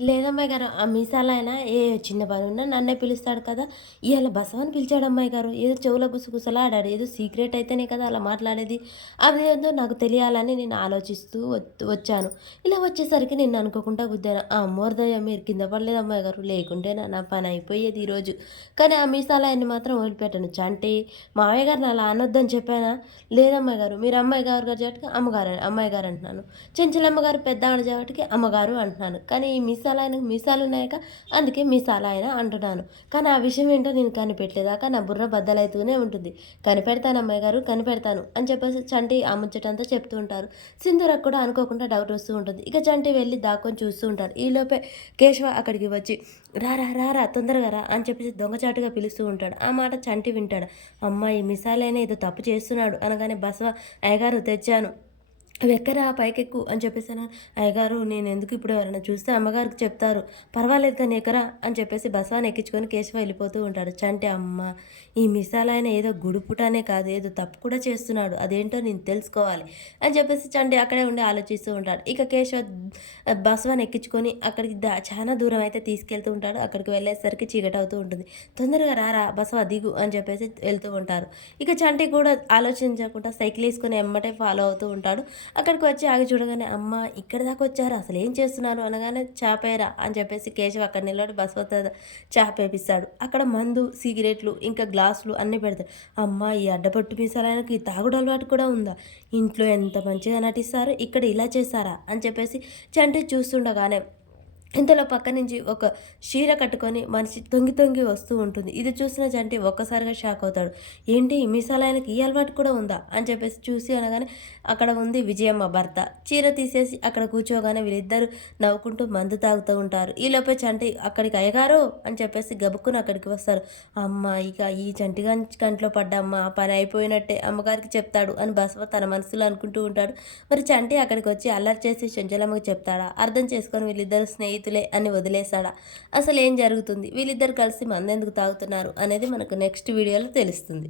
లేదమ్మాయి గారు ఆ మీసాలైనా ఏ చిన్న పని ఉన్నా నన్నే పిలుస్తాడు కదా. ఇవాళ బసవని పిలిచాడు అమ్మాయి గారు. ఏదో చెవుల గుసగుసలాడాడు. ఏదో సీక్రెట్ అయితేనే కదా అలా మాట్లాడేది. అది ఏదో నాకు తెలియాలని నేను ఆలోచిస్తూ వచ్చాను. ఇలా వచ్చేసరికి నేను అనుకోకుండా గుద్దాను. ఆ మోర్దయ్య మీరు కింద పడలేదు అమ్మాయి గారు. లేకుంటే నా పని అయిపోయేది ఈరోజు. కానీ ఆ మీసాల మాత్రం వదిలిపెట్టాను. చంటి మావయ్య గారిని అలా అనొద్దని చెప్పానా? లేదమ్మాయి గారు. మీరు అమ్మాయి గారు గారు కాబట్టి అమ్మగారు అమ్మాయి గారు అంటున్నాను. చెంచలమ్మ గారు పెద్ద ఆడ కాబట్టి అమ్మగారు అంటున్నాను. కానీ ఈ మీసాల ఆయనకు మీసాలు ఉన్నాయక అందుకే మీసాల ఆయన అంటున్నాను. కానీ ఆ విషయం ఏంటో నేను కనిపెట్టలేదాకా నా బుర్ర బద్దలైతూనే ఉంటుంది. కనిపెడతాను అమ్మాయి గారు కనిపెడతాను అని చెప్పేసి చంటి ఆ ముచ్చటంతా చెప్తూ ఉంటారు. సింధూరకు కూడా అనుకోకుండా డౌట్ వస్తూ ఉంటుంది. ఇక చంటి వెళ్ళి దాక్కొని చూస్తూ ఉంటారు. ఈలోపే కేశవ అక్కడికి వచ్చి రారా రారా తొందరగా రా అని చెప్పేసి దొంగచాటుగా పిలుస్తూ ఉంటాడు. ఆ మాట చంటి వింటాడు. అమ్మాయి మిసాలైనా ఏదో తప్పు చేస్తున్నాడు అనగానే బసవ అయ్యగారు తెచ్చాను. అవి ఎక్కరా పైకెక్కు అని చెప్పేసాను అయ్యగారు నేను ఎందుకు ఇప్పుడు ఎవరైనా చూస్తే అమ్మగారికి చెప్తారు. పర్వాలేదు కానీ ఎక్కరా? అని చెప్పేసి బసవాన్ని ఎక్కించుకొని కేశవ వెళ్ళిపోతూ ఉంటాడు. చంటే అమ్మ ఈ మిసాల్ ఆయన ఏదో గుడుపుటానే కాదు ఏదో తప్పు కూడా చేస్తున్నాడు. అదేంటో నేను తెలుసుకోవాలి అని చెప్పేసి చంటే అక్కడే ఉండి ఆలోచిస్తూ ఉంటాడు. ఇక కేశవ బసవాన్ని ఎక్కించుకొని అక్కడికి దా చాలా దూరం అయితే తీసుకెళ్తూ ఉంటాడు. అక్కడికి వెళ్ళేసరికి చీకటి అవుతూ ఉంటుంది. తొందరగా రారా బసవ దిగు అని చెప్పేసి వెళ్తూ ఉంటారు. ఇక చంటి కూడా ఆలోచించకుండా సైకిల్ వేసుకొని ఎమ్మటే ఫాలో అవుతూ ఉంటాడు. అక్కడికి వచ్చి ఆగి చూడగానే అమ్మ ఇక్కడ దాకా వచ్చారు? అసలు ఏం చేస్తున్నారు? అనగానే చాపేరా అని చెప్పేసి కేశవ్ అక్కడ నిలబడి బసవత చాపేపిస్తాడు అక్కడ మందు సిగరెట్లు ఇంకా గ్లాసులు అన్నీ పెడతాడు. అమ్మ ఈ అడ్డపట్టు పీసాలకి తాగుడు అలవాటు కూడా ఉందా? ఇంట్లో ఎంత మంచిగా నటిస్తారు ఇక్కడ ఇలా చేస్తారా? అని చెప్పేసి చంటి చూస్తుండగానే ఇంతలో పక్క నుంచి ఒక చీర కట్టుకొని మనిషి తొంగి తొంగి వస్తూ ఉంటుంది. ఇది చూసిన జంటి ఒక్కసారిగా షాక్ అవుతాడు. ఏంటి? ఈ ఈ అలవాటు కూడా ఉందా? అని చెప్పేసి చూసి అనగానే అక్కడ ఉంది విజయమ్మ భర్త. చీర తీసేసి అక్కడ కూర్చోగానే వీళ్ళిద్దరూ నవ్వుకుంటూ మందు తాగుతూ ఉంటారు. ఈ లోపే చంటి అక్కడికి అయ్యగారు! అని చెప్పేసి గబుక్కుని అక్కడికి వస్తారు. అమ్మ ఇక ఈ చంటి గం- కంట్లో పడ్డమ్మ ఆ పని అయిపోయినట్టే అమ్మగారికి చెప్తాడు అని బసవ తన మనసులో అనుకుంటూ ఉంటాడు. మరి చంటి అక్కడికి వచ్చి అల్లరి చేసి చెంచలమ్మకి చెప్తాడా? అర్థం చేసుకొని వీళ్ళిద్దరు స్నేహితులే అని వదిలేశాడా? అసలు ఏం జరుగుతుంది? వీళ్ళిద్దరు కలిసి మందెందుకు తాగుతున్నారు? అనేది మనకు నెక్స్ట్ వీడియోలో తెలుస్తుంది.